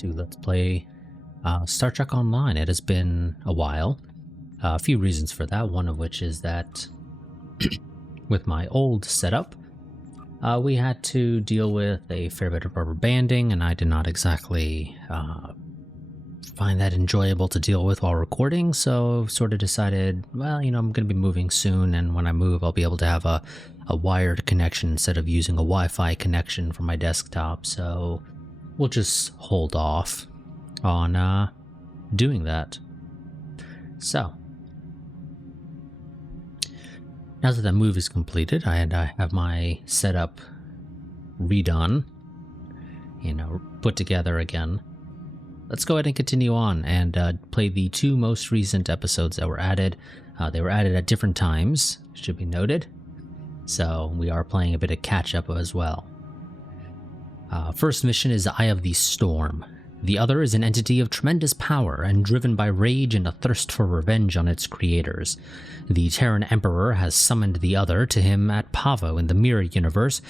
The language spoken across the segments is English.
to Let's Play Star Trek Online. It has been a while. A few reasons for that, one of which is that with my old setup, we had to deal with a fair bit of rubber banding, and I did not exactly find that enjoyable to deal with while recording, so sort of decided, well, you know, I'm going to be moving soon, and when I move, I'll be able to have a wired connection instead of using a Wi-Fi connection from my desktop, so we'll just hold off on doing that. So, now that move is completed, I have my setup redone, you know, put together again. Let's go ahead and continue on and play the two most recent episodes that were added. They were added at different times, should be noted. So we are playing a bit of catch-up as well. First mission is Eye of the Storm. The other is an entity of tremendous power and driven by rage and a thirst for revenge on its creators. The Terran Emperor has summoned the other to him at Pavo in the Mirror Universe,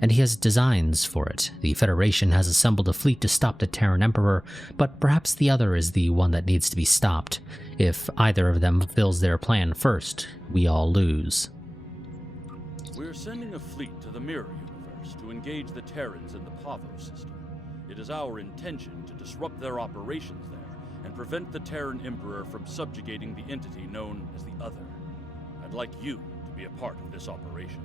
and he has designs for it. The Federation has assembled a fleet to stop the Terran Emperor, but perhaps the other is the one that needs to be stopped. If either of them fulfills their plan first, we all lose. We're sending a fleet to the Mirror Universe to engage the Terrans in the Pavo system. It is our intention to disrupt their operations there and prevent the Terran Emperor from subjugating the entity known as the Other. I'd like you to be a part of this operation.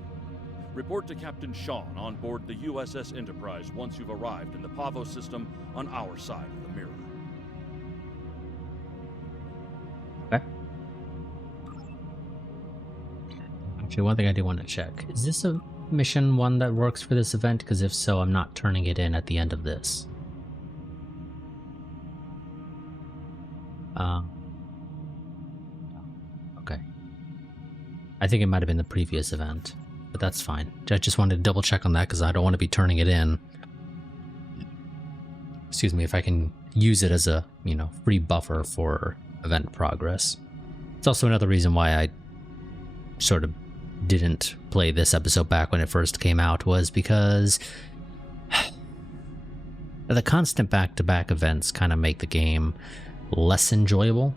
Report to Captain Sean on board the USS Enterprise once you've arrived in the Pavo system on our side of the mirror. Okay. Actually, one thing I do want to check. Is this a mission one that works for this event? Because if so, I'm not turning it in at the end of this. Okay. I think it might have been the previous event, but that's fine. I just wanted to double check on that because I don't want to be turning it in. Excuse me, if I can use it as a, you know, free buffer for event progress. It's also another reason why I sort of didn't play this episode back when it first came out, was because the constant back-to-back events kind of make the game less enjoyable.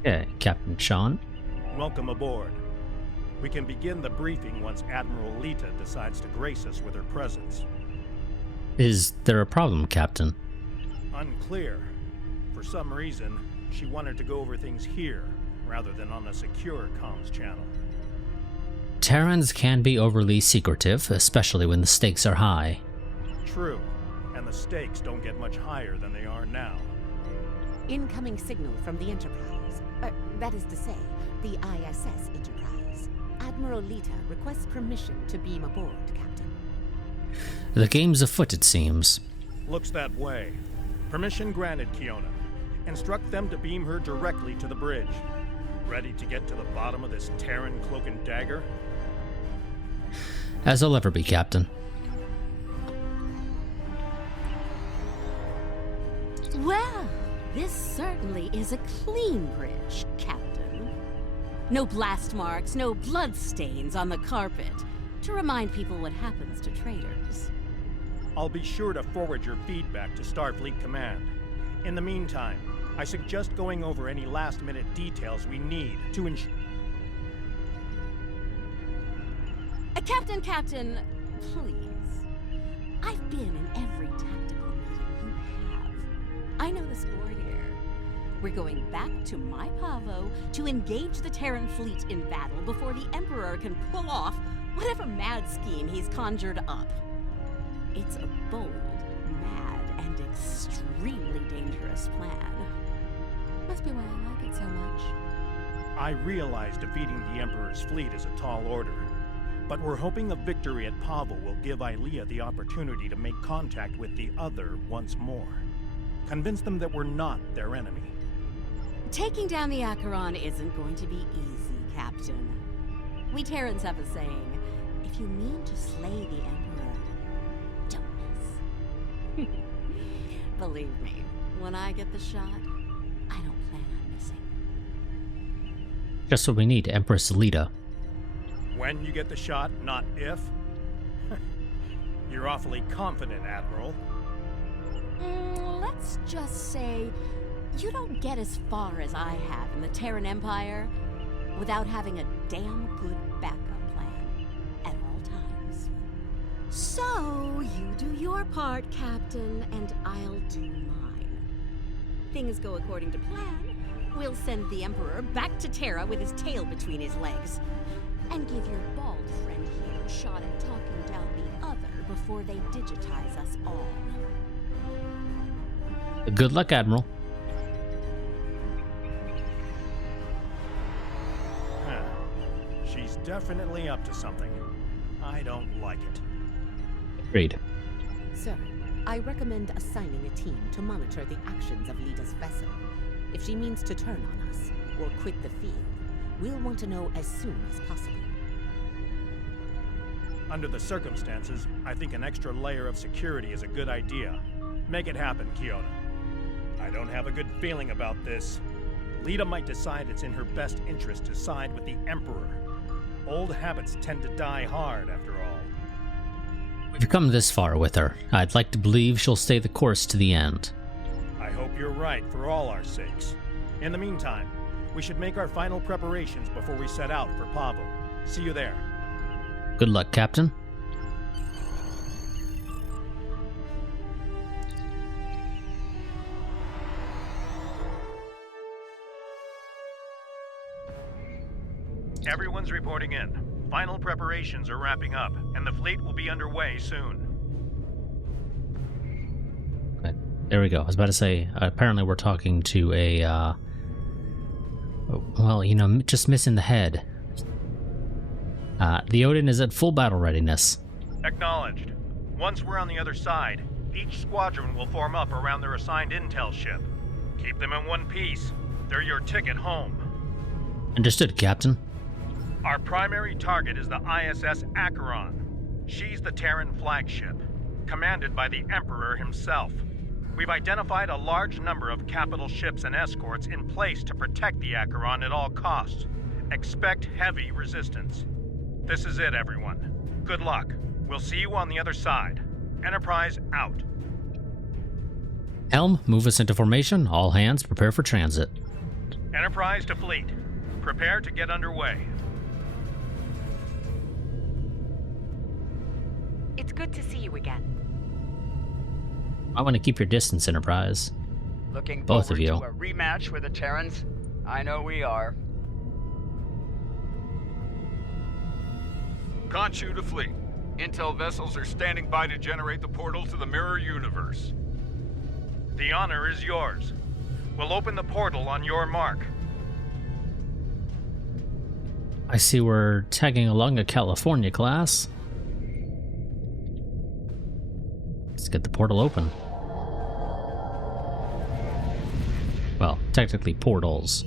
Okay, Captain Sean. Welcome aboard. We can begin the briefing once Admiral Lita decides to grace us with her presence. Is there a problem, Captain? Unclear. For some reason, she wanted to go over things here, rather than on a secure comms channel. Terrans can be overly secretive, especially when the stakes are high. True, and the stakes don't get much higher than they are now. Incoming signal from the Enterprise. That is to say, the ISS Enterprise. Admiral Lita requests permission to beam aboard, Captain. The game's afoot, it seems. Looks that way. Permission granted, Kiona. Instruct them to beam her directly to the bridge. Ready to get to the bottom of this Terran cloak and dagger? As I'll ever be, Captain. Well, this certainly is a clean bridge, Captain. No blast marks, no blood stains on the carpet, to remind people what happens to traitors. I'll be sure to forward your feedback to Starfleet Command. In the meantime, I suggest going over any last-minute details we need to ensure... Captain, please. I've been in every tactical meeting you have. I know the score here. We're going back to my Pavo to engage the Terran fleet in battle before the Emperor can pull off whatever mad scheme he's conjured up. It's a bold, mad, and extremely dangerous plan. Must be why I like it so much. I realize defeating the Emperor's fleet is a tall order, But we're hoping a victory at Pavel will give Ilea the opportunity to make contact with the other once more. Convince them that we're not their enemy. Taking down the Acheron isn't going to be easy, Captain. We Terrans have a saying, if you mean to slay the Emperor, don't miss. Believe me, when I get the shot, I don't plan on missing. Just what we need, Empress Lita. When you get the shot, not if? You're awfully confident, Admiral. Let's just say you don't get as far as I have in the Terran Empire without having a damn good backup plan at all times. So, you do your part, Captain, and I'll do mine. Things go according to plan. We'll send the Emperor back to Terra with his tail between his legs. And give your bald friend here a shot at talking down the other before they digitize us all. Good luck, Admiral. Huh. She's definitely up to something. I don't like it. Agreed. Sir, I recommend assigning a team to monitor the actions of Lita's vessel. If she means to turn on us or quit the field, we'll want to know as soon as possible. Under the circumstances, I think an extra layer of security is a good idea. Make it happen, Kiona. I don't have a good feeling about this. Lita might decide it's in her best interest to side with the Emperor. Old habits tend to die hard, after all. We've come this far with her. I'd like to believe she'll stay the course to the end. I hope you're right for all our sakes. In the meantime, we should make our final preparations before we set out for Pavo. See you there. Good luck, Captain. Everyone's reporting in. Final preparations are wrapping up, and the fleet will be underway soon. Okay, there we go. I was about to say, apparently we're talking to a, well, you know, just missing the head. The Odin is at full battle readiness. Acknowledged. Once we're on the other side, each squadron will form up around their assigned intel ship. Keep them in one piece. They're your ticket home. Understood, Captain. Our primary target is the ISS Acheron. She's the Terran flagship, commanded by the Emperor himself. We've identified a large number of capital ships and escorts in place to protect the Acheron at all costs. Expect heavy resistance. This is it, everyone. Good luck. We'll see you on the other side. Enterprise out. Helm, move us into formation. All hands prepare for transit. Enterprise to fleet. Prepare to get underway. It's good to see you again. I want to keep your distance, Enterprise. Looking Both forward of you. to a rematch with the Terrans? I know we are. Khonshu to fleet. Intel vessels are standing by to generate the portal to the mirror universe. The honor is yours. We'll open the portal on your mark. I see we're tagging along a California class. Let's get the portal open. Well, technically portals.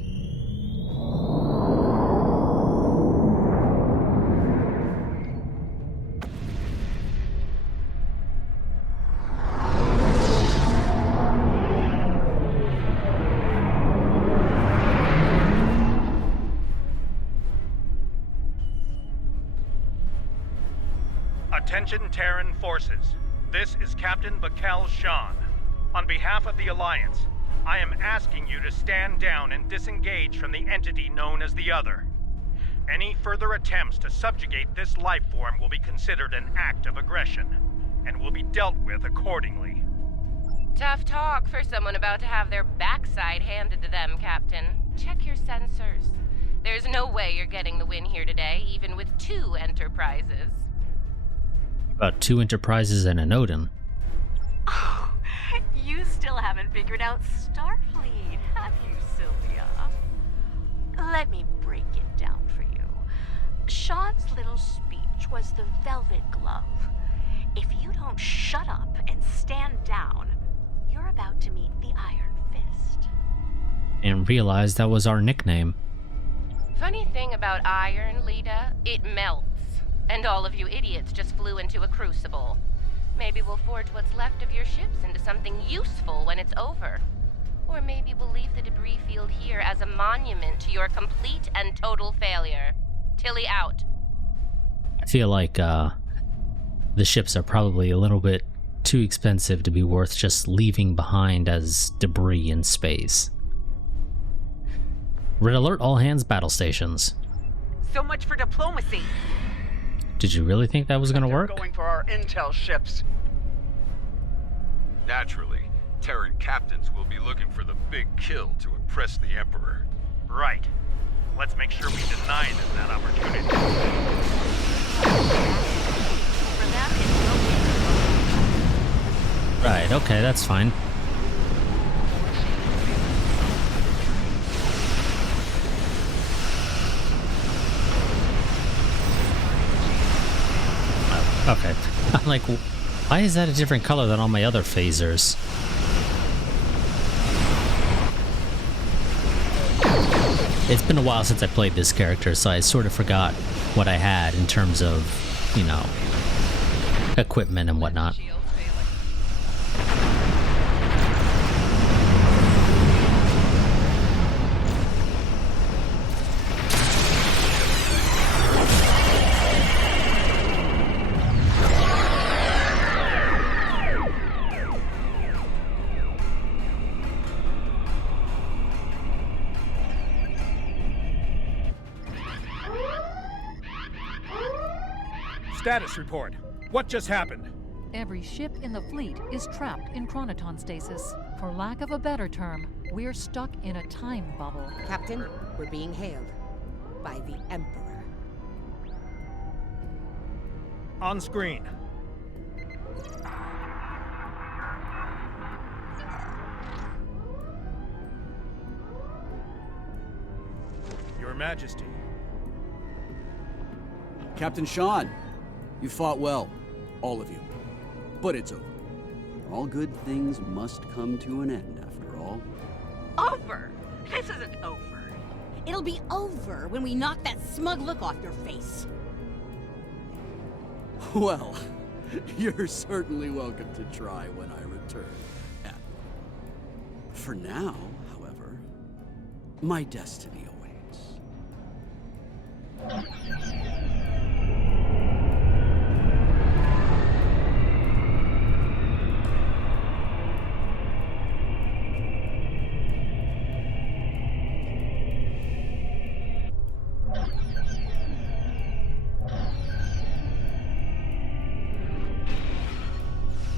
Attention Terran forces. This is Captain Bakel Shan. On behalf of the Alliance, I am asking you to stand down and disengage from the entity known as the Other. Any further attempts to subjugate this life form will be considered an act of aggression, and will be dealt with accordingly. Tough talk for someone about to have their backside handed to them, Captain. Check your sensors. There's no way you're getting the win here today, even with 2 Enterprises. About 2 Enterprises and an Odin. Oh, you still haven't figured out Starfleet, have you, Sylvia? Let me break it down for you. Sean's little speech was the Velvet Glove. If you don't shut up and stand down, you're about to meet the Iron Fist. And realized that was our nickname. Funny thing about iron, Lita, it melts. And all of you idiots just flew into a crucible. Maybe we'll forge what's left of your ships into something useful when it's over. Or maybe we'll leave the debris field here as a monument to your complete and total failure. Tilly out. I feel like the ships are probably a little bit too expensive to be worth just leaving behind as debris in space. Red alert, all hands battle stations. So much for diplomacy. Did you really think that was going to work? Going for our intel ships. Naturally, Terran captains will be looking for the big kill to impress the Emperor. Right. Let's make sure we deny them that opportunity. For them, it's Right, okay, that's fine. Oh, okay. I'm like, why is that a different color than all my other phasers? It's been a while since I played this character, so I sort of forgot what I had in terms of, you know, equipment and whatnot. Status report. What just happened? Every ship in the fleet is trapped in chronoton stasis. For lack of a better term, we're stuck in a time bubble. Captain, we're being hailed by the Emperor. On screen. Your Majesty. Captain Sean, you fought well, all of you. But it's over. All good things must come to an end, after all. over. This isn't over. It'll be over when we knock that smug look off your face. Well, you're certainly welcome to try when I return, Admiral. For now, however, my destiny awaits.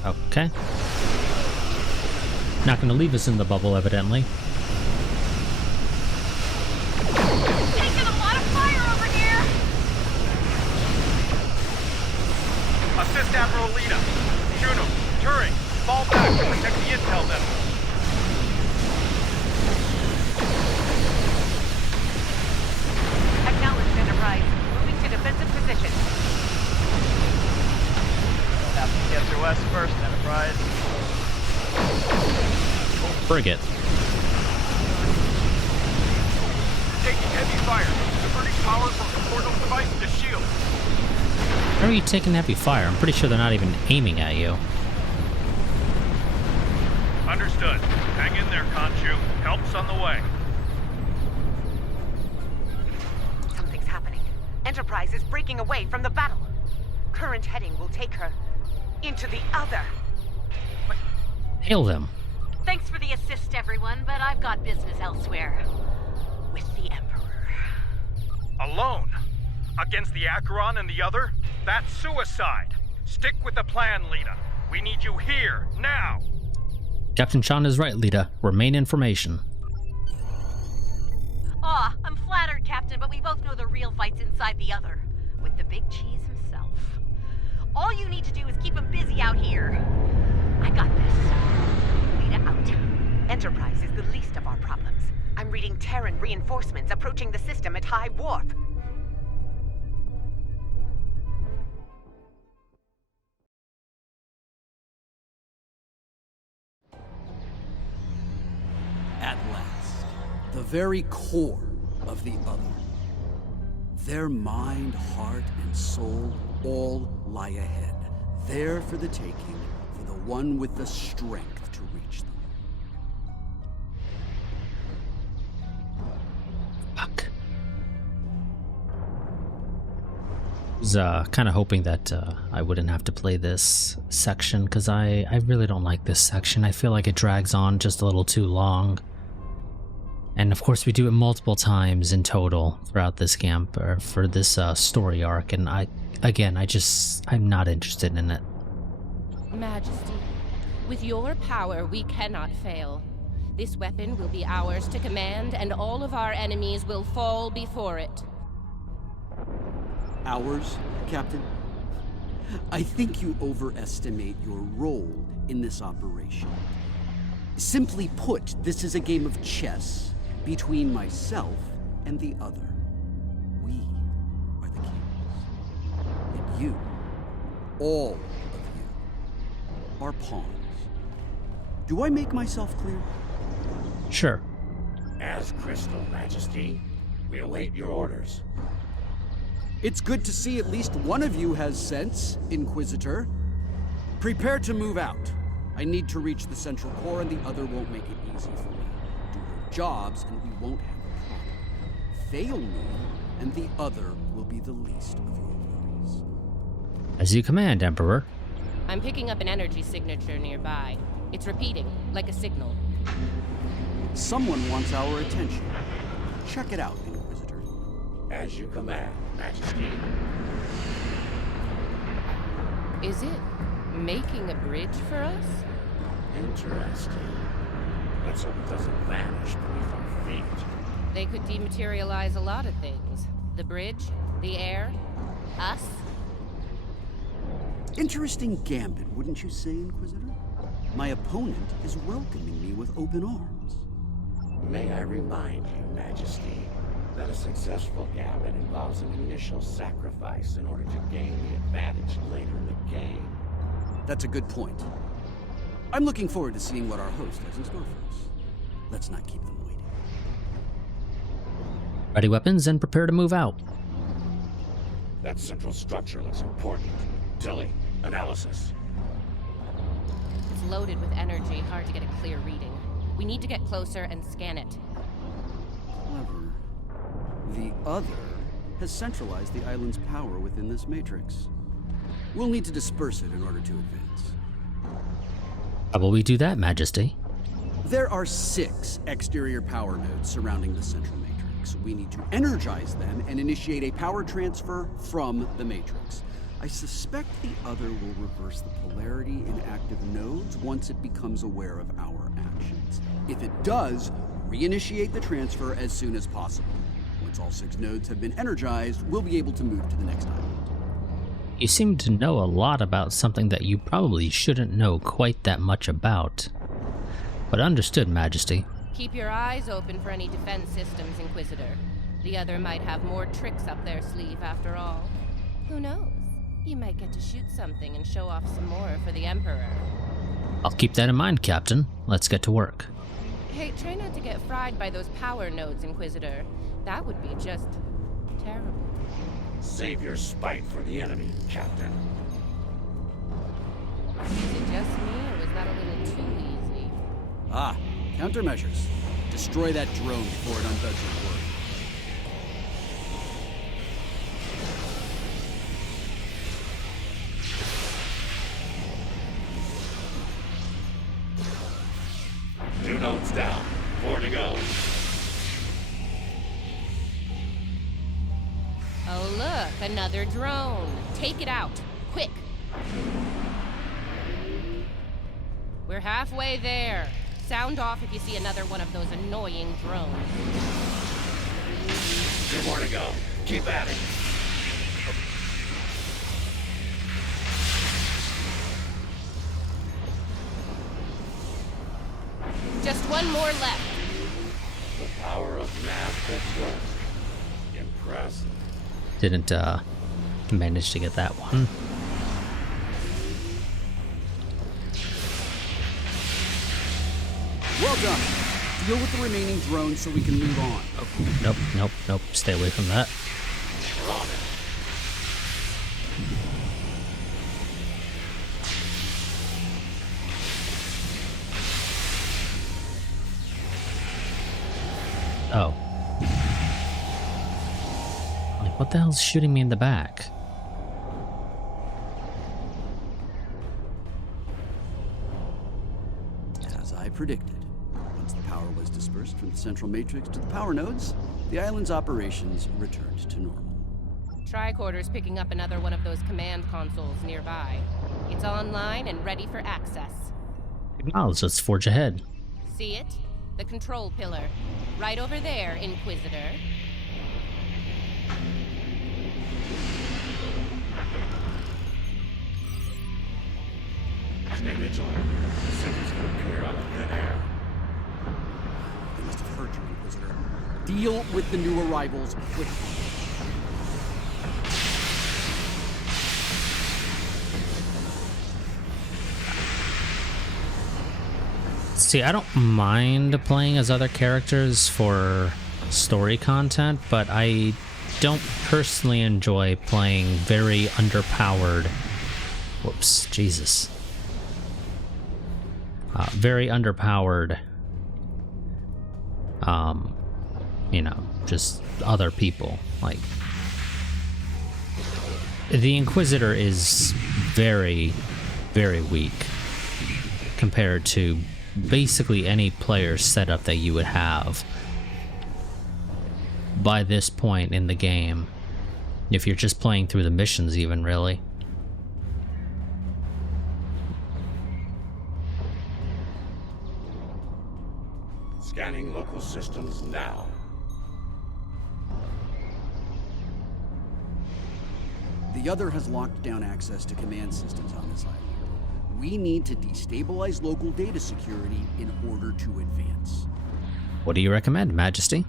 Okay. Not going to leave us in the bubble, evidently. Taking a lot of fire over here! Assist Admiral Lita. Juno, Turing, fall back to protect the intel vessel. Acknowledged, Enterprise. Moving to defensive position. Have to get through us first, Enterprise. Frigate. Taking heavy fire, diverting power from the portal device to shield. How are you taking heavy fire? I'm pretty sure they're not even aiming at you. Understood. Hang in there, Khonshu. Help's on the way. Something's happening. Enterprise is breaking away from the battle. Current heading will take her into the other. Hail them. Thanks for the assist, everyone, but I've got business elsewhere. With the Emperor. Alone? Against the Acheron and the other? That's suicide. Stick with the plan, Lita. We need you here, now. Captain Sean is right, Lita. Remain in formation. Aw, I'm flattered, Captain, but we both know the real fight's inside the other. With the big cheese himself. All you need to do is keep him busy out here. I got this. Lita out. Enterprise is the least of our problems. I'm reading Terran reinforcements approaching the system at high warp. very core of the other. Their mind, heart, and soul all lie ahead, there for the taking, for the one with the strength to reach them. Fuck. I was kind of hoping that I wouldn't have to play this section, because I really don't like this section. I feel like it drags on just a little too long. And of course we do it multiple times in total throughout this camp, or for this story arc, and I'm not interested in it. Majesty, with your power we cannot fail. This weapon will be ours to command, and all of our enemies will fall before it. Ours, Captain? I think you overestimate your role in this operation. Simply put, this is a game of chess between myself and the other. We are the kings. And you, all of you, are pawns. Do I make myself clear? Sure. As Crystal, Majesty, we await your orders. It's good to see at least one of you has sense, Inquisitor. Prepare to move out. I need to reach the central core, and the other won't make it easy for me. Do your jobs, and we won't have a problem. Fail me, and the other will be the least of your worries. As you command, Emperor. I'm picking up an energy signature nearby. It's repeating, like a signal. Someone wants our attention. Check it out, Inquisitor. As you command, Majesty. Is it making a bridge for us? Interesting. Let's hope it doesn't vanish beneath our feet. They could dematerialize a lot of things. The bridge, the air, us. Interesting gambit, wouldn't you say, Inquisitor? My opponent is welcoming me with open arms. May I remind you, Majesty, that a successful gambit involves an initial sacrifice in order to gain the advantage later in the game. That's a good point. I'm looking forward to seeing what our host has in store for us. Let's not keep them waiting. Ready weapons and prepare to move out. That central structure looks important. Tilly, analysis. It's loaded with energy, hard to get a clear reading. We need to get closer and scan it. Clever. The other has centralized the island's power within this matrix. We'll need to disperse it in order to advance. How will we do that, Majesty? There are 6 exterior power nodes surrounding the central matrix. We need to energize them and initiate a power transfer from the matrix. I suspect the other will reverse the polarity in active nodes once it becomes aware of our actions. If it does, reinitiate the transfer as soon as possible. Once all 6 nodes have been energized, we'll be able to move to the next island. You seem to know a lot about something that you probably shouldn't know quite that much about. But understood, Majesty. Keep your eyes open for any defense systems, Inquisitor. The other might have more tricks up their sleeve after all. Who knows? You might get to shoot something and show off some more for the Emperor. I'll keep that in mind, Captain. Let's get to work. Hey, try not to get fried by those power nodes, Inquisitor. That would be just terrible. Save your spite for the enemy, Captain. Is it just me, or was that a little too easy? Ah, countermeasures. Destroy that drone before it undoes your work. Two nodes down. 4 to go. Oh look, another drone. Take it out, quick. We're halfway there. Sound off if you see another one of those annoying drones. 2 more to go. Keep at it. Just one more left. The power of math at work. Impressive. Didn't manage to get that one. Well done. Deal with the remaining drones so we can move on. Oh, nope, nope, nope. Stay away from that. Oh. Like, what the hell's shooting me in the back? As I predicted, once the power was dispersed from the central matrix to the power nodes, the island's operations returned to normal. Tricorder's picking up another one of those command consoles nearby. It's online and ready for access. Acknowledge, let's forge ahead. See it? The control pillar. Right over there, Inquisitor. Stay vigilant. The city's gonna appear out of thin air. They must have heard you, Inquisitor. Deal with the new arrivals quickly. See, I don't mind playing as other characters for story content, but I don't personally enjoy playing very underpowered... Whoops, Jesus. Very underpowered, you know, just other people. Like, the Inquisitor is very, very weak compared to basically any player setup that you would have by this point in the game, if you're just playing through the missions even, really. Scanning local systems now. The other has locked down access to command systems on this island. We need to destabilize local data security in order to advance. What do you recommend, Majesty?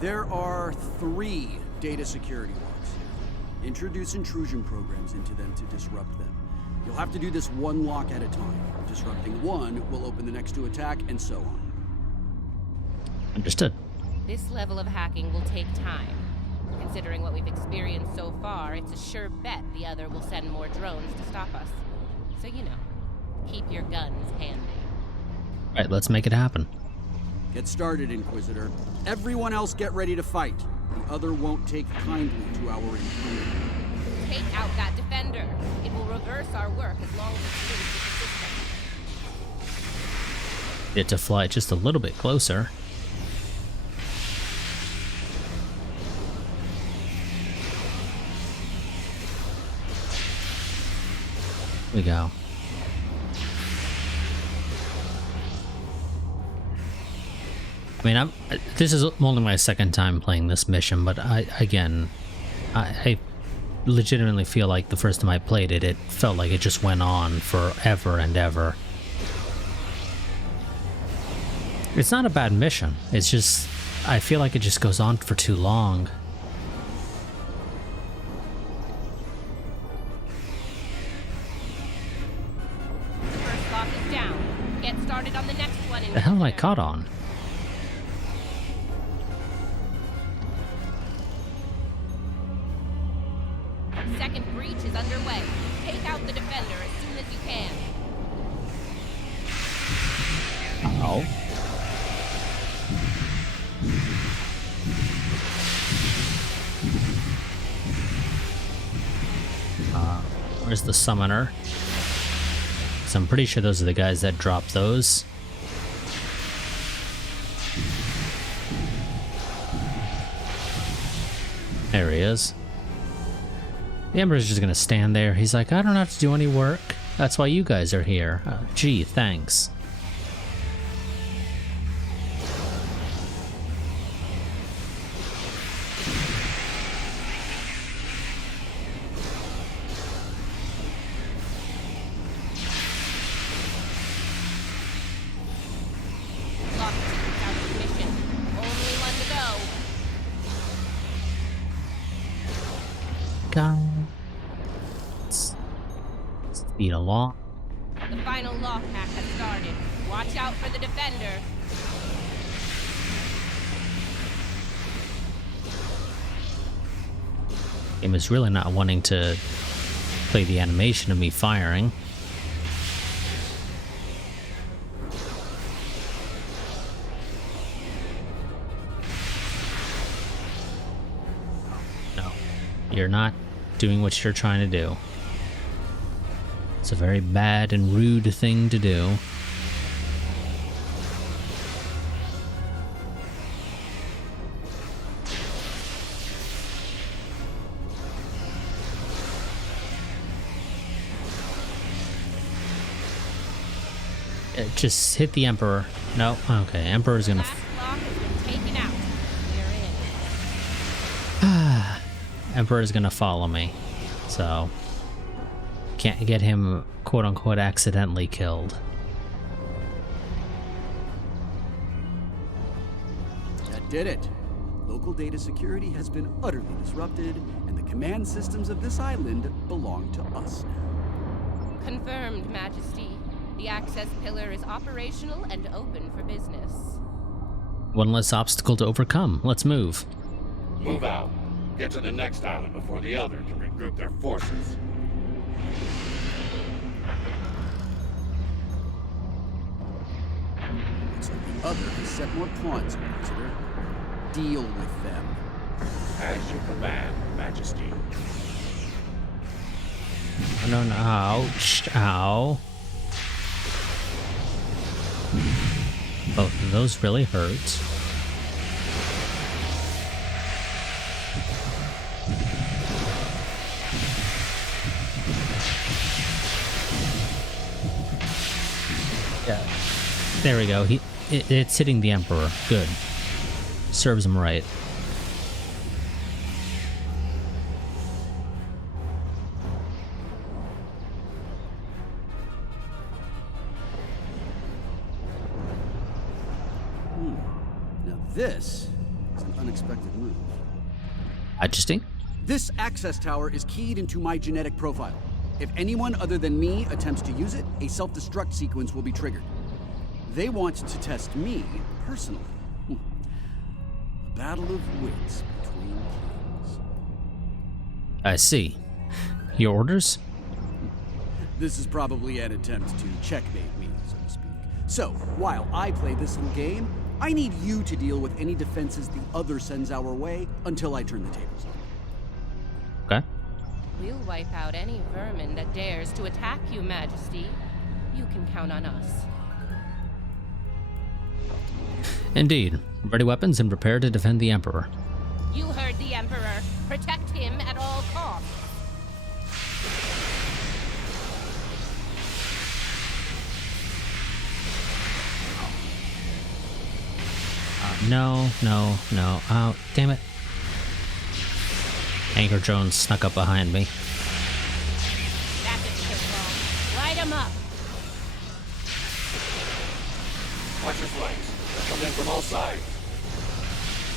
There are 3 data security locks here. Introduce intrusion programs into them to disrupt them. You'll have to do this one lock at a time. Disrupting one will open the next to attack, and so on. Understood. This level of hacking will take time. Considering what we've experienced so far, it's a sure bet the other will send more drones to stop us. So, you know, keep your guns handy. Alright, let's make it happen. Get started, Inquisitor. Everyone else get ready to fight. The other won't take kindly to our intrusion. Take out that defender. It will reverse our work as long as it's linked with the system. Get to fly just a little bit closer. We go. I mean, this is only my second time playing this mission, but I legitimately feel like the first time I played it, it felt like it just went on forever and ever. It's not a bad mission. It's just, I feel like it just goes on for too long. First lock is down. Get started on the next one. The hell am I caught on? Second breach is underway. Take out the defender as soon as you can. Oh. Where's the summoner? So I'm pretty sure those are the guys that drop those. There he is. The Emperor's just gonna stand there. He's like, I don't have to do any work. That's why you guys are here. Gee, thanks. Lock tickets out of the mission. Only one to go. Guys. Speed along. The final lock hack has started. Watch out for the defender. Game is really not wanting to play the animation of me firing. No, you're not doing what you're trying to do. It's a very bad and rude thing to do. Just hit the Emperor. No, okay, Emperor's gonna. Emperor's gonna follow me, so can't get him quote unquote accidentally killed. That did it. Local data security has been utterly disrupted, and the command systems of this island belong to us now. Confirmed, Majesty. The access pillar is operational and open for business. One less obstacle to overcome. Let's move. Move out. Get to the next island before the other can regroup their forces. Looks like the other has set more pawns, Visitor. Deal with them. As you command, Majesty. Oh, no, no, ouch, ow. Both of those really hurt. Yeah, there we go. It's hitting the Emperor. Good. Serves him right. This is an unexpected move. Majesty? This access tower is keyed into my genetic profile. If anyone other than me attempts to use it, a self-destruct sequence will be triggered. They want to test me personally. A battle of wits between kings. I see. Your orders? This is probably an attempt to checkmate me, so to speak. So, while I play this little game, I need you to deal with any defenses the other sends our way until I turn the tables on. Okay. We'll wipe out any vermin that dares to attack you, Majesty. You can count on us. Indeed. Ready weapons and prepare to defend the Emperor. You heard the Emperor. Protect him at all costs. No. Oh, damn it. Anchor drones snuck up behind me. That didn't take long. Light him up. Watch your flanks. They're coming in from all sides.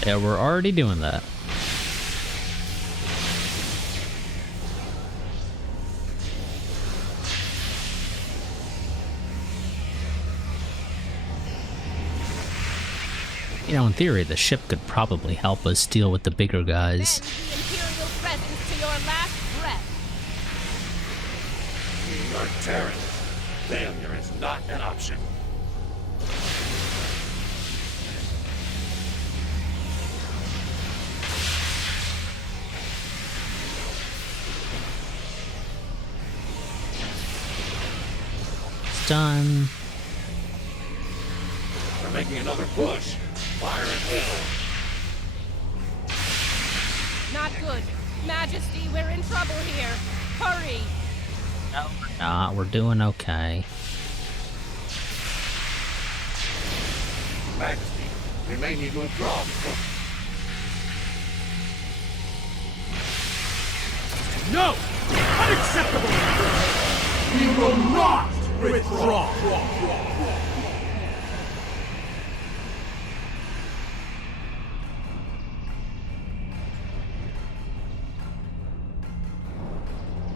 Yeah, we're already doing that. You know, in theory, the ship could probably help us deal with the bigger guys. Bend the Imperial presence to your last breath. We are Terran. Failure is not an option. It's done. They're making another push. Fire and hill. Not good. Majesty, we're in trouble here. Hurry. No, we're not. We're doing okay. Majesty, we may need to withdraw. No! Unacceptable! We will not withdraw!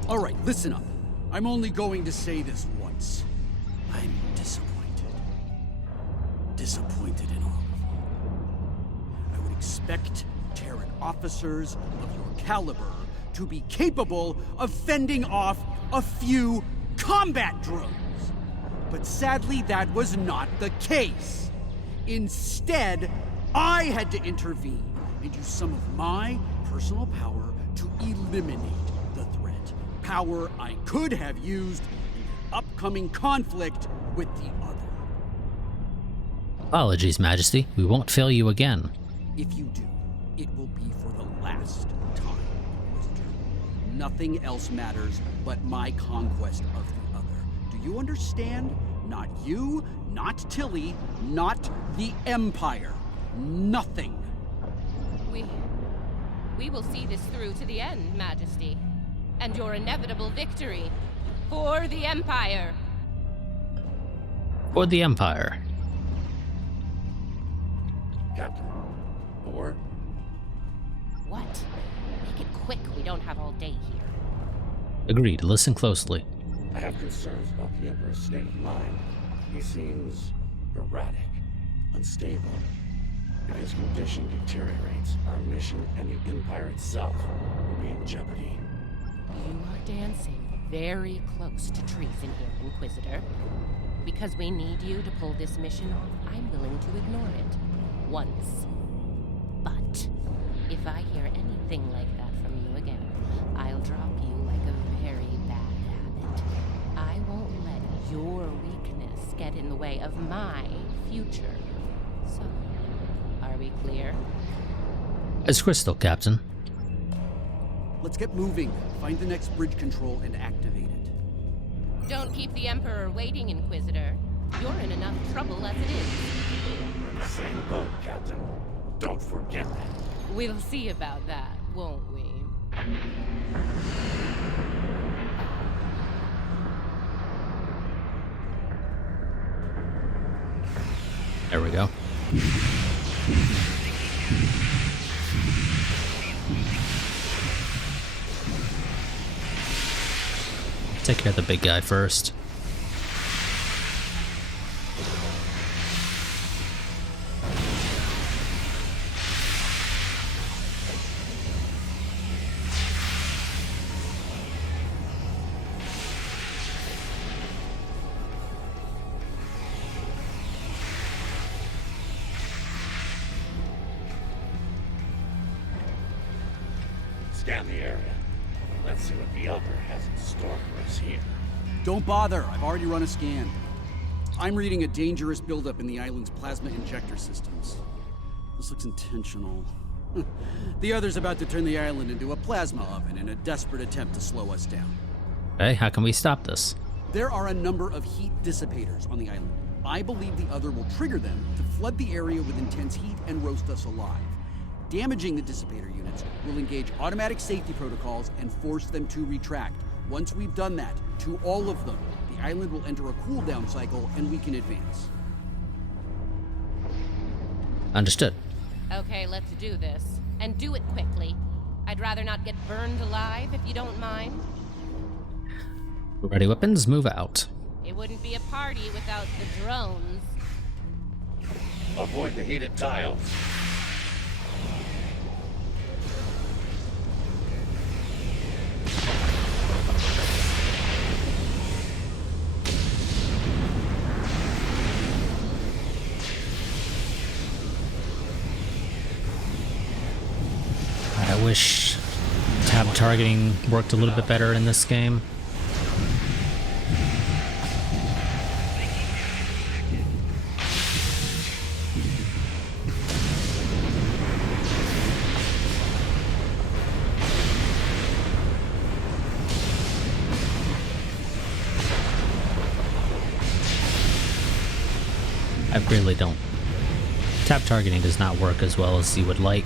All right, listen up. I'm only going to say this once. I'm disappointed. disappointed in all of you. I would expect Terran officers of your caliber to be capable of fending off a few combat drones. But sadly, that was not the case. Instead, I had to intervene and use some of my personal power to eliminate the threat. Power I could have used in the upcoming conflict with the other. Apologies, Majesty. We won't fail you again. If you do, it will be for the last time, Inquisitor. Nothing else matters but my conquest of the other. Do you understand? Not you, not Tilly, not the Empire. Nothing. We will see this through to the end, Majesty. And your inevitable victory for the Empire. For the Empire. Captain, a word? What? Make it quick, we don't have all day here. Agreed. Listen closely. I have concerns about the Emperor's state of mind. He seems erratic, unstable. If his condition deteriorates, our mission and the Empire itself will be in jeopardy. You are dancing very close to treason here, Inquisitor. Because we need you to pull this mission off, I'm willing to ignore it. Once. But if I hear anything like that from you again, I'll drop you like a very bad habit. I won't let your weakness get in the way of my future. So, are we clear? As crystal, Captain. Let's get moving. Find the next bridge control and activate it. Don't keep the Emperor waiting, Inquisitor. You're in enough trouble as it is. We're in the same boat, Captain. Don't forget that. We'll see about that, won't we? There we go. Take care of the big guy first. Scan the area. Let's see what the other has in store for us here. Don't bother. I've already run a scan. I'm reading a dangerous buildup in the island's plasma injector systems. This looks intentional. The other's about to turn the island into a plasma oven in a desperate attempt to slow us down. Hey, how can we stop this? There are a number of heat dissipators on the island. I believe the other will trigger them to flood the area with intense heat and roast us alive. Damaging the dissipator units will engage automatic safety protocols and force them to retract. Once we've done that, to all of them, the island will enter a cooldown cycle and we can advance. Understood. Okay, let's do this. And do it quickly. I'd rather not get burned alive, if you don't mind. Ready weapons, move out. It wouldn't be a party without the drones. Avoid the heated tiles. I wish tab targeting worked a little bit better in this game. I really don't. Tab targeting does not work as well as you would like.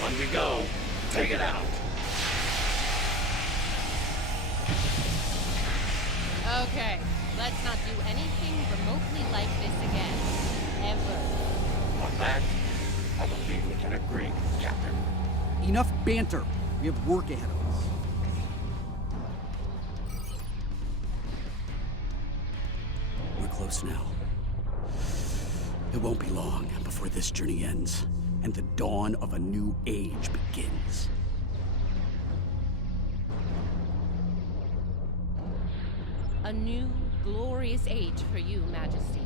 When we go, take it out. Okay, let's not do anything remotely like this again. Ever. On that, I believe we can agree, Captain. Enough banter. We have work ahead of us. We're close now. It won't be long before this journey ends, and the dawn of a new age begins. A new, glorious age for you, Majesty.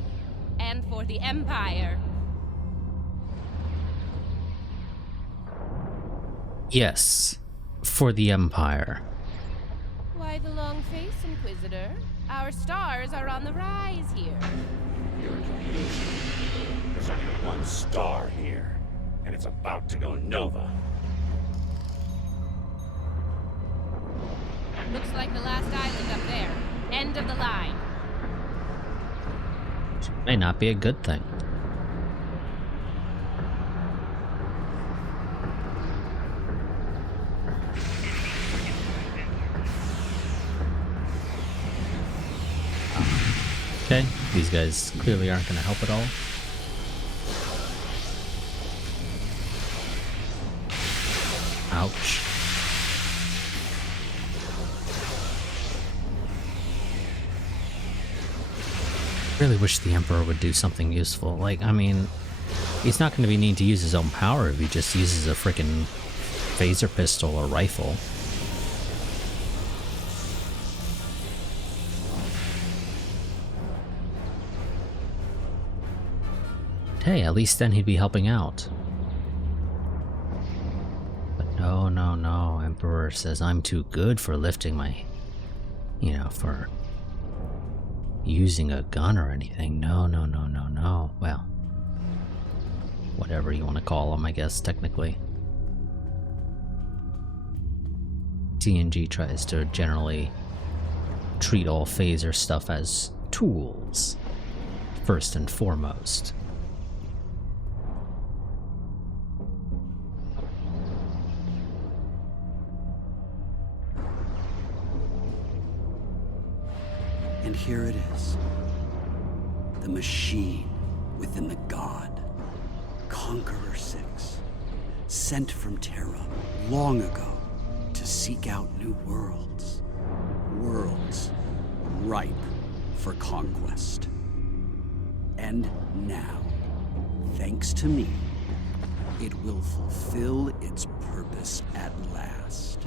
And for the Empire. Yes, for the Empire. Why the long face, Inquisitor? Our stars are on the rise here. You're confused. There's only one star here, and it's about to go nova. Looks like the last island up there. End of the line. May not be a good thing. Okay, these guys clearly aren't going to help at all. Ouch. Really wish the Emperor would do something useful. Like, I mean, he's not going to be needing to use his own power if he just uses a freaking phaser pistol or rifle. Hey, at least then he'd be helping out. But no, no, no. Emperor says I'm too good for lifting my... for using a gun or anything. No, no, no, no, no. Well, whatever you want to call them, I guess, technically. TNG tries to generally treat all phaser stuff as tools, first and foremost. And here it is. The machine within the god. Conqueror 6. Sent from Terra long ago to seek out new worlds. Worlds ripe for conquest. And now, thanks to me, it will fulfill its purpose at last.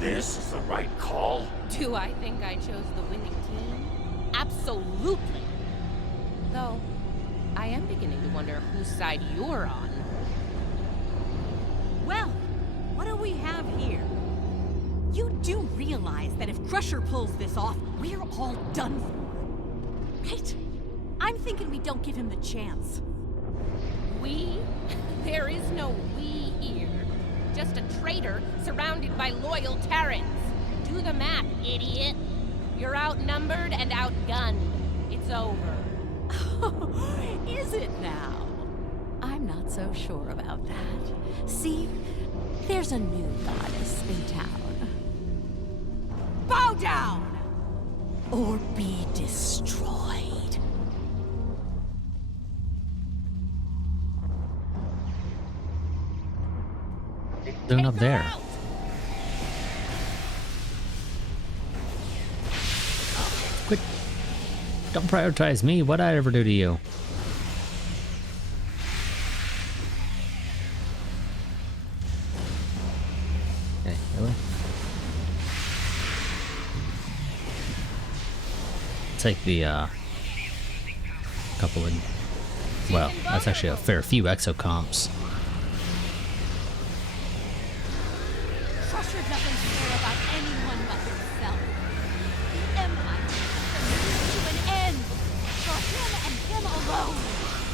This is the right call? Do I think I chose the winning team? Absolutely. Though, I am beginning to wonder whose side you're on. Well, what do we have here? You do realize that if Crusher pulls this off, we're all done for, right? I'm thinking we don't give him the chance. We? There is no we here. Just a traitor surrounded by loyal Terrans. Do the math, idiot. You're outnumbered and outgunned. It's over. Is it now? I'm not so sure about that. See, there's a new goddess in town. Bow down! Or be destroyed. Doing up there? Quit. Don't prioritize me. What'd I ever do to you? Okay, really? Take the, couple of... Well, that's actually a fair few exocomps. Crusher doesn't care about anyone but himself. The Empire is to an end. For him and him alone.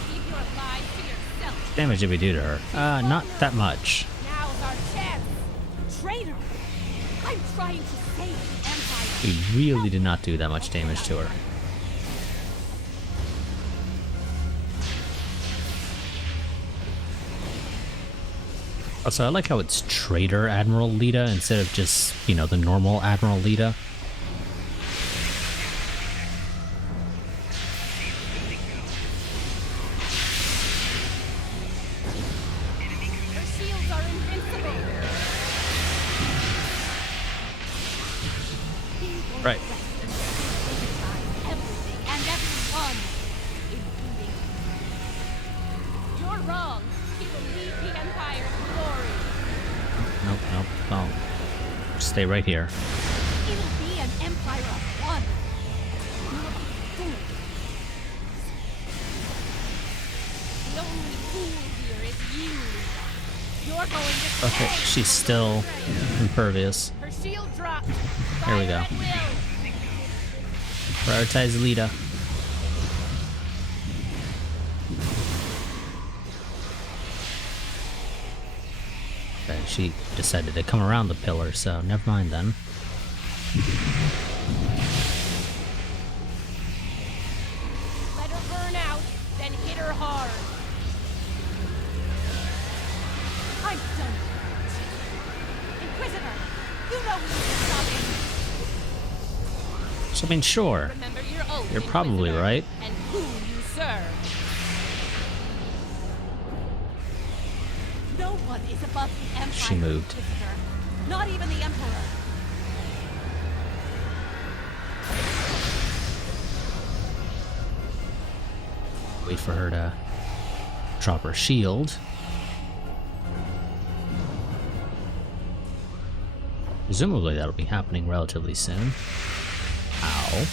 Keep your lies to yourself. Damage did we do to her? Not that much. Now's our chance. Traitor! I I'm trying to save the Empire. We really did not do that much damage to her. Also, I like how it's Traitor Admiral Lita instead of just, you know, the normal Admiral Lita. Her shields are invincible. Right. Everything and everyone, including. You're wrong. He will lead the Empire to glory. Nope, nope, no. Stay right here. It'll be an empire of one. Not fool. The only fool here is you. You're going to Okay, she's still impervious. Her shield dropped. There we go. Prioritize Lita. Okay, she decided to come around the pillar, so never mind then. Let her burn out, then hit her hard. I'm done. Inquisitor, you know who's stopping. So, I mean, sure. Remember your oath, You're probably Inquisitor, right. and who you serve. No one is above the Empire. She moved. Inquisitor. Not even the Emperor. Wait for her to drop her shield. Presumably that'll be happening relatively soon. Ow.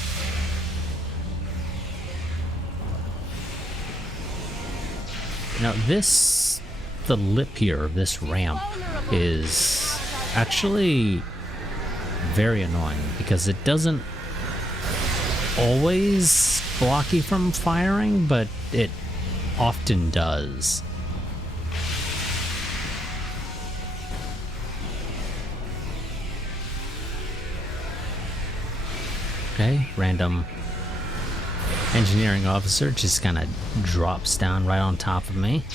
Now the lip here of this ramp is actually very annoying because it doesn't always block you from firing, but it often does. Okay, random engineering officer just kind of drops down right on top of me.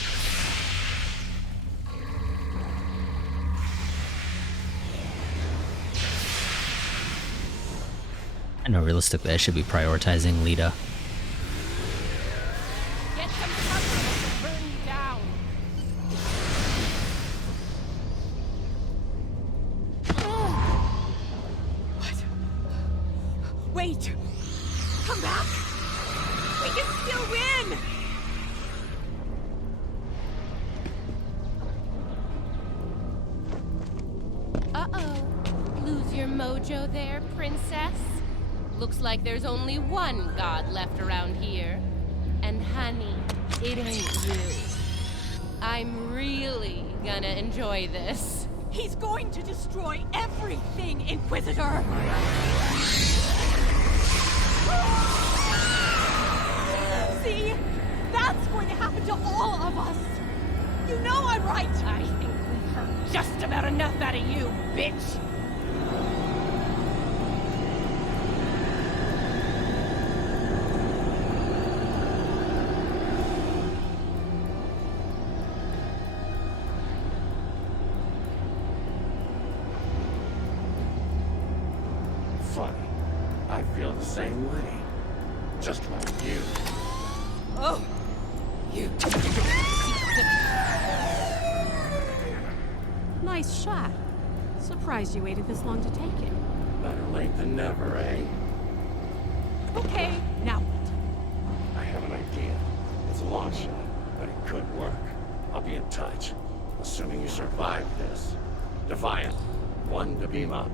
I know realistically I should be prioritizing Lita. Get some cover to burn you down. What? Wait! Come back! We can still win! Uh-oh. Lose your mojo there, princess? Looks like there's only one god left around here. And honey, it ain't you. I'm really gonna enjoy this. He's going to destroy everything, Inquisitor! See? That's going to happen to all of us! You know I'm right! I think we've heard just about enough out of you, bitch! Funny. I feel the same way. Just like you. Oh! You... Nice shot. Surprised you waited this long to take it. Better late than never, eh? Okay, now what? I have an idea. It's a long shot, but it could work. I'll be in touch. Assuming you survive this. Defiant, one to beam up.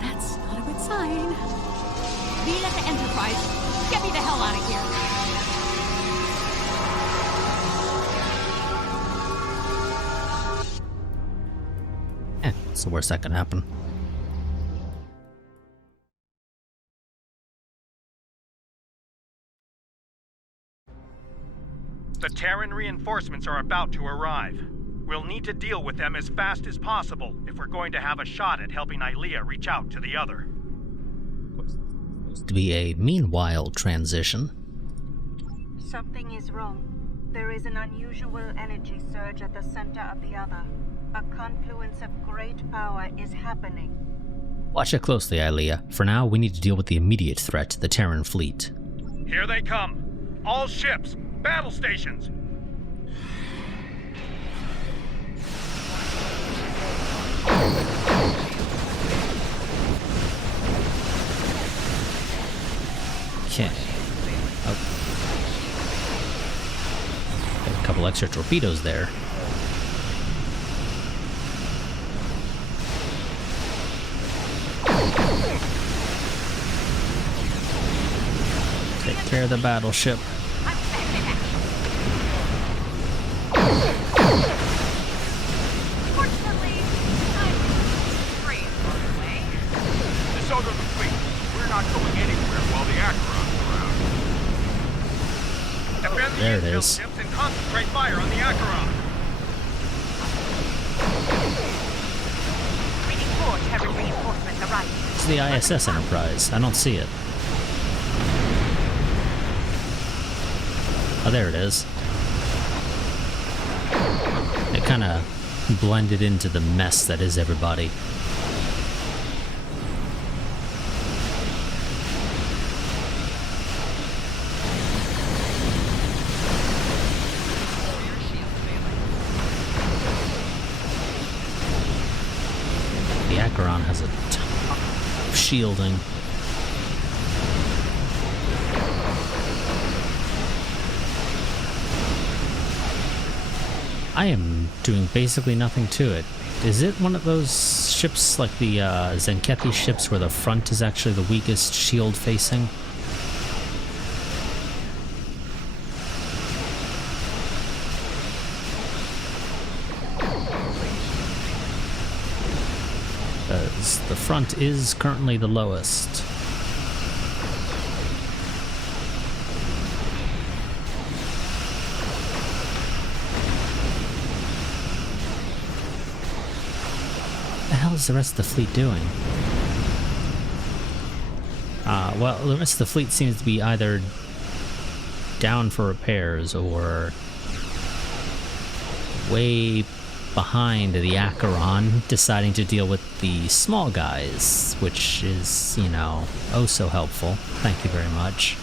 That's not a good sign. Be at the Enterprise. Get me the hell out of here. It's the worst that can happen. Terran reinforcements are about to arrive. We'll need to deal with them as fast as possible if we're going to have a shot at helping Ilea reach out to the other. To be a meanwhile transition. Something is wrong. There is an unusual energy surge at the center of the other. A confluence of great power is happening. Watch it closely, Ilea. For now, we need to deal with the immediate threat to the Terran fleet. Here they come. All ships, battle stations. Okay. Oh. Got a couple extra torpedoes there. Take care of the battleship. Fortunately, I'm free on the way. Disorder the fleet. We're not going anywhere while the Acheron's around. Defend the There it infill is. ships and concentrate fire on the Acheron. Reading 4 Terran reinforcements arriving. It's the ISS Enterprise. I don't see it. Oh, there it is. It kind of blended into the mess that is everybody. The Acheron has a ton of shielding. I am doing basically nothing to it. Is it one of those ships like the Zenkethi ships where the front is actually the weakest shield facing? Because the front is currently the lowest. What the hell is the rest of the fleet doing? Well, the rest of the fleet seems to be either down for repairs or way behind the Acheron, deciding to deal with the small guys, which is, you know, oh so helpful. Thank you very much.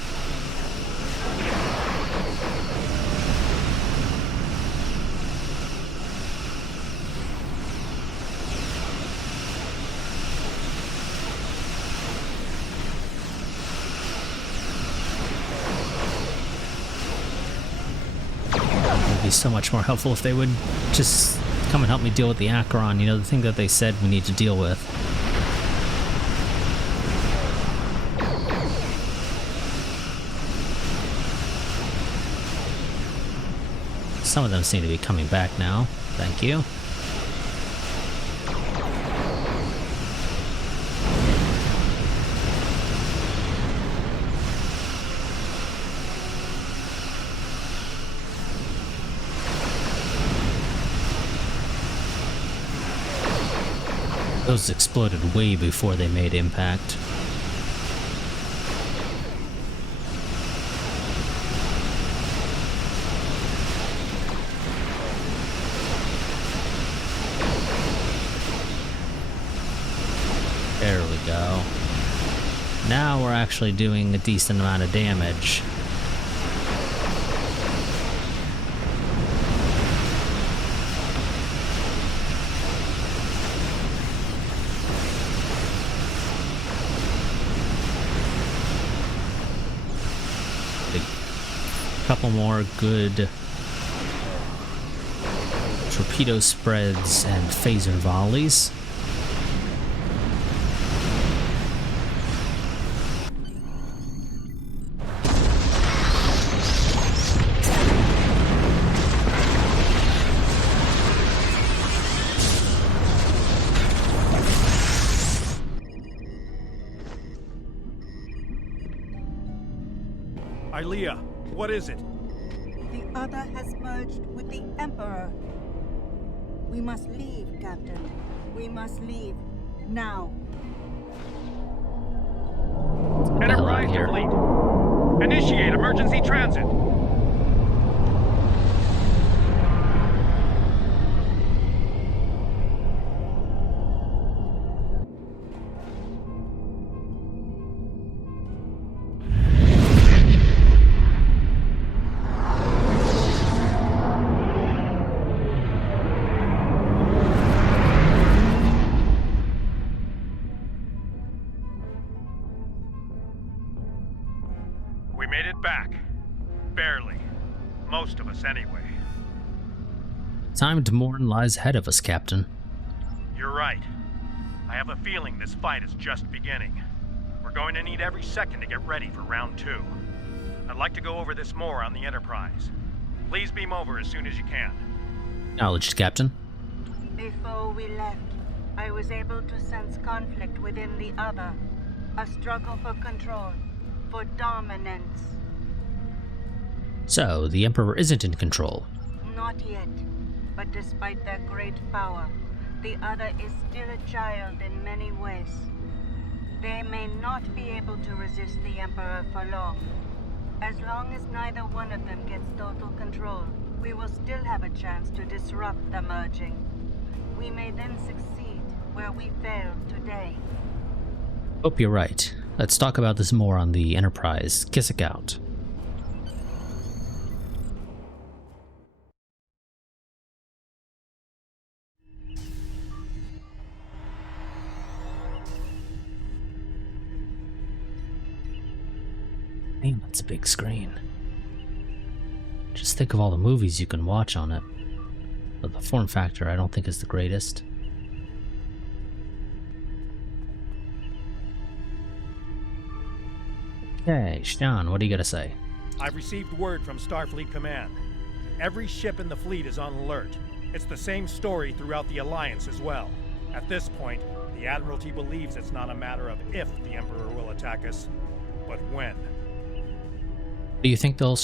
So much more helpful if they would just come and help me deal with the Acheron, you know, the thing that they said we need to deal with. Some of them seem to be coming back now. Thank you. Those exploded way before they made impact. There we go. Now we're actually doing a decent amount of damage. Couple more good torpedo spreads and phaser volleys. Ilea, what is it? The other has merged with the Emperor. We must leave, Captain. We must leave. Now. Enterprise to fleet. Initiate emergency transit. We made it back. Barely. Most of us, anyway. Time to mourn lies ahead of us, Captain. You're right. I have a feeling this fight is just beginning. We're going to need every second to get ready for round 2. I'd like to go over this more on the Enterprise. Please beam over as soon as you can. Acknowledged, Captain. Before we left, I was able to sense conflict within the other. A struggle for control, for dominance. So, the Emperor isn't in control. Not yet, but despite their great power, the other is still a child in many ways. They may not be able to resist the Emperor for long. As long as neither one of them gets total control, we will still have a chance to disrupt the merging. We may then succeed where we failed today. Hope you're right. Let's talk about this more on the Enterprise. Kiss it out. Man, that's a big screen. Just think of all the movies you can watch on it. But the form factor I don't think is the greatest. Okay, Sean, what do you gotta say? I've received word from Starfleet Command. Every ship in the fleet is on alert. It's the same story throughout the Alliance as well. At this point, the Admiralty believes it's not a matter of if the Emperor will attack us, but when. Do you think they'll...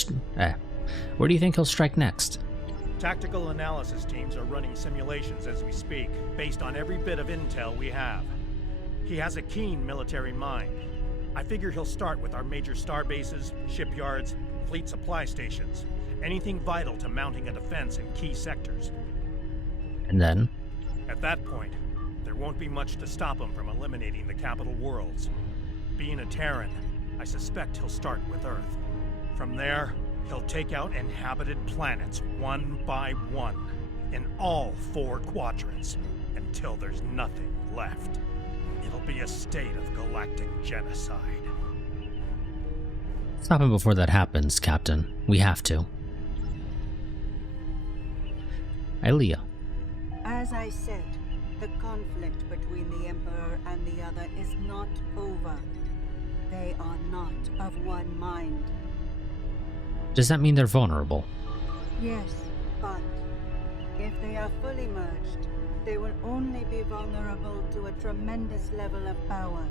where do you think he'll strike next? Tactical analysis teams are running simulations as we speak, based on every bit of intel we have. He has a keen military mind. I figure he'll start with our major star bases, shipyards, fleet supply stations. Anything vital to mounting a defense in key sectors. And then? At that point, there won't be much to stop him from eliminating the capital worlds. Being a Terran, I suspect he'll start with Earth. From there, he'll take out inhabited planets one by one, in all 4 quadrants, until there's nothing left. It'll be a state of galactic genocide. Stop him before that happens, Captain. We have to. Ilea. As I said, the conflict between the Emperor and the other is not over. They are not of one mind. Does that mean they're vulnerable? Yes, but if they are fully merged, they will only be vulnerable to a tremendous level of power.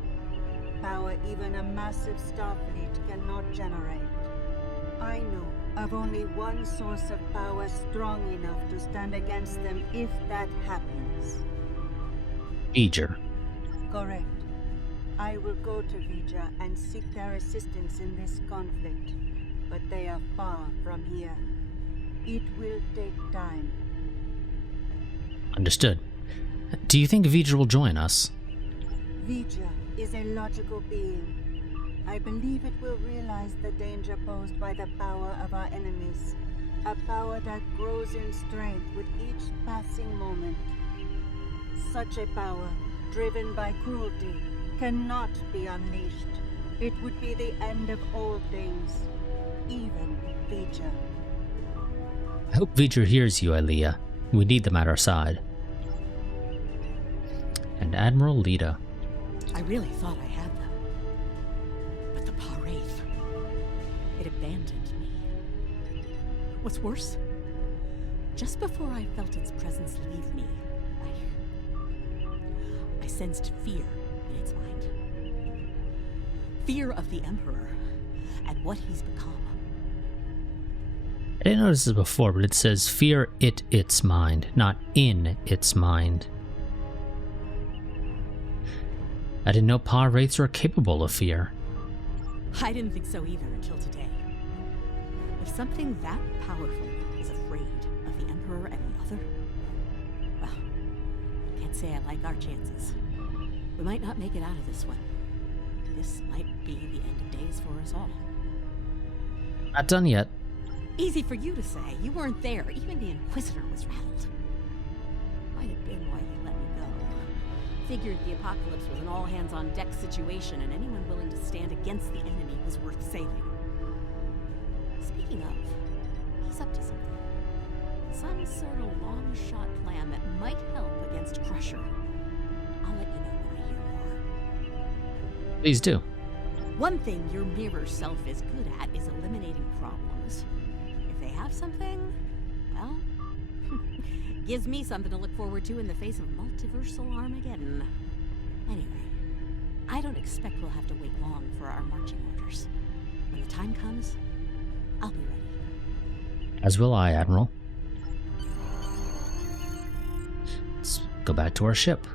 Power even a massive Starfleet cannot generate. I know of only one source of power strong enough to stand against them if that happens. V'ger. Correct. I will go to V'ger and seek their assistance in this conflict. But they are far from here. It will take time. Understood. Do you think V'ger will join us? V'ger is a logical being. I believe it will realize the danger posed by the power of our enemies. A power that grows in strength with each passing moment. Such a power, driven by cruelty, cannot be unleashed. It would be the end of all things. Even V'ger. I hope V'ger hears you, Ilea. We need them at our side. And Admiral Lita. I really thought I had them. But the Paraith, it abandoned me. What's worse, just before I felt its presence leave me, I sensed fear in its mind. Fear of the Emperor and what he's become. I didn't notice this before, but it says fear its mind, not in its mind. I didn't know power wraiths were capable of fear. I didn't think so either until today. If something that powerful is afraid of the Emperor and the other, well, I can't say I like our chances. We might not make it out of this one. This might be the end of days for us all. Not done yet. Easy for you to say. You weren't there. Even the Inquisitor was rattled. Might have been why they let me go. Figured the apocalypse was an all-hands-on-deck situation, and anyone willing to stand against the enemy was worth saving. Speaking of, he's up to something. Some sort of long-shot plan that might help against Crusher. I'll let you know when I hear more. Please do. One thing your mirror self is good at is eliminating problems. If they have something, well, gives me something to look forward to in the face of multiversal Armageddon. Anyway, I don't expect we'll have to wait long for our marching orders. When the time comes, I'll be ready. As will I, Admiral. Let's go back to our ship.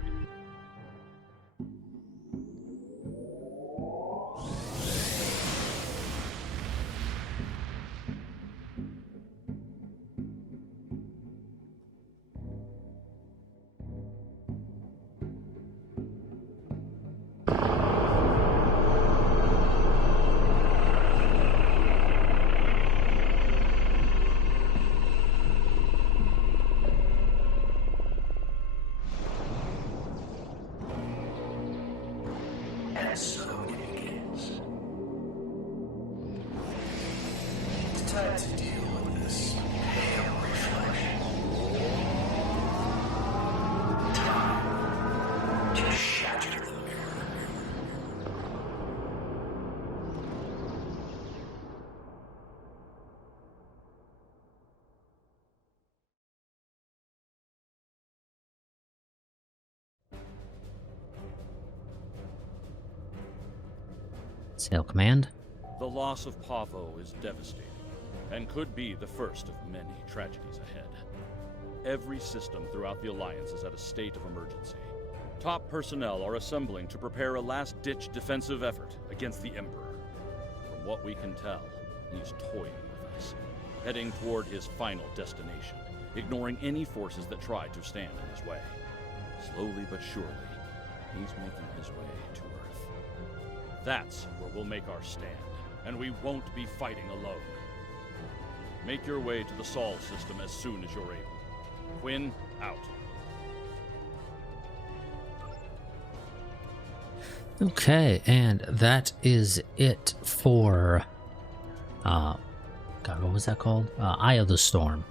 And so it begins. It's time to deal with this pale reflection. Time to shatter the mirror. Sail command. The loss of Pavo is devastating, and could be the first of many tragedies ahead. Every system throughout the Alliance is at a state of emergency. Top personnel are assembling to prepare a last-ditch defensive effort against the Emperor. From what we can tell, he's toying with us, heading toward his final destination, ignoring any forces that try to stand in his way. Slowly but surely, he's making his way to Earth. That's where we'll make our stand, and we won't be fighting alone. Make your way to the Sol system as soon as you're able. Quinn, out. Okay, and that is it for God, what was that called? Eye of the Storm.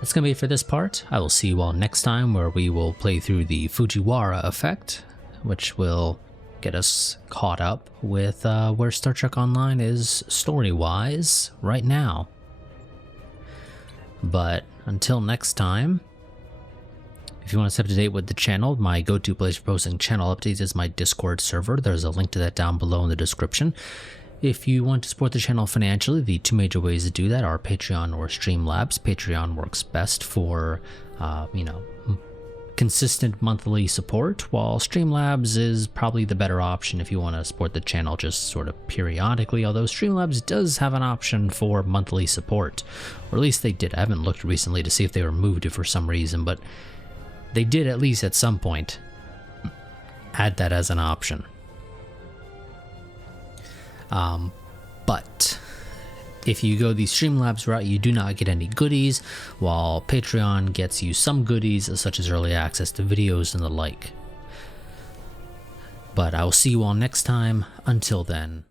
That's gonna be it for this part. I will see you all next time, where we will play through the Fujiwara effect, which will get us caught up with where Star Trek Online is story-wise right now. But until next time, if you want to stay up to date with the channel, my go-to place for posting channel updates is my Discord server. There's a link to that down below in the description. If you want to support the channel financially, the two major ways to do that are Patreon or Streamlabs. Patreon works best for, consistent monthly support, while Streamlabs is probably the better option if you want to support the channel just sort of periodically, although Streamlabs does have an option for monthly support, or at least they did. I haven't looked recently to see if they removed it for some reason, but they did at least at some point add that as an option. But if you go the Streamlabs route, you do not get any goodies, while Patreon gets you some goodies, such as early access to videos and the like. But I will see you all next time. Until then.